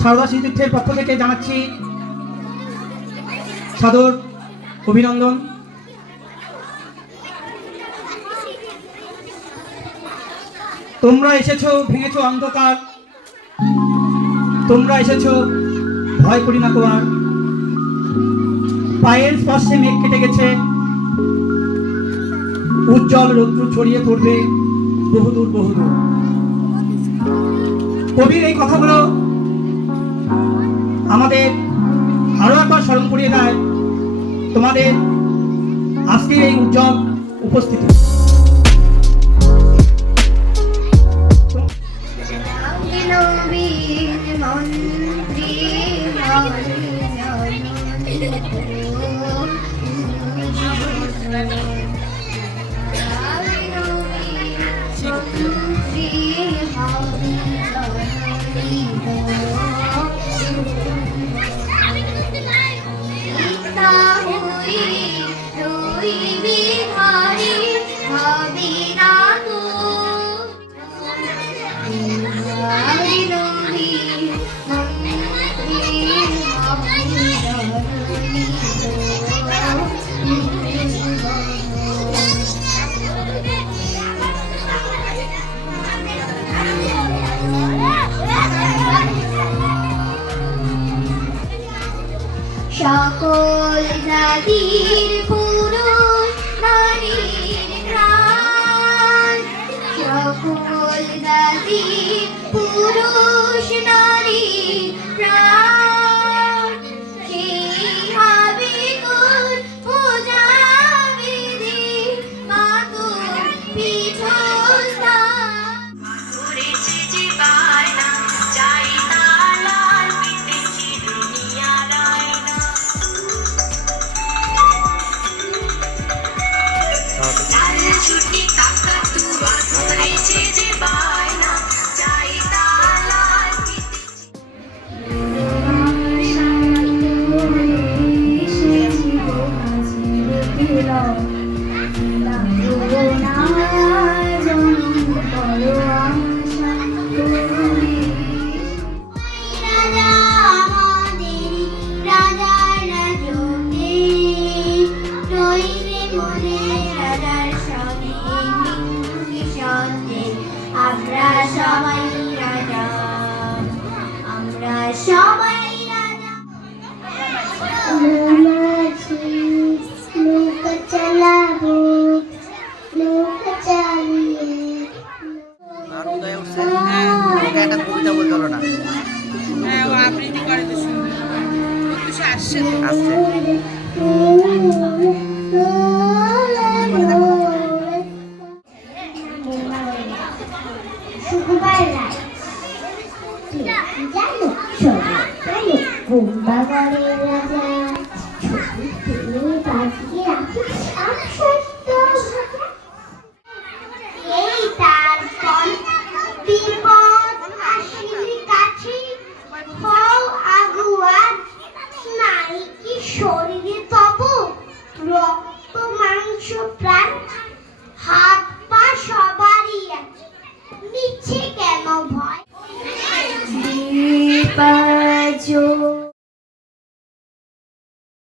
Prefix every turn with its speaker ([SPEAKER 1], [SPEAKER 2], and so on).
[SPEAKER 1] সারদা শিশুতীর্থের পক্ষ থেকে জানাচ্ছি সাদর অভিনন্দন। তোমরা এসেছ, ভেঙেছো অন্ধকার। তোমরা এসেছ, ভয় করি না তোমার। পায়ের স্পর্শে মেঘ কেটে গেছে। উজ্জ্বল রৌদ্র ছড়িয়ে পড়বে বহুদূর বহুদূর। কবির এই কথাগুলো আমাদের আরও একবার স্মরণ করিয়ে দেয় তোমাদের আজকের এই উজ্জ্বল উপস্থিতি।
[SPEAKER 2] জাতির পুরুষ নারীর প্রাণ। সকল জাতির পুরুষ সবাই কুম্ভাগরের রাজা। ছবি পাখি রাখি toán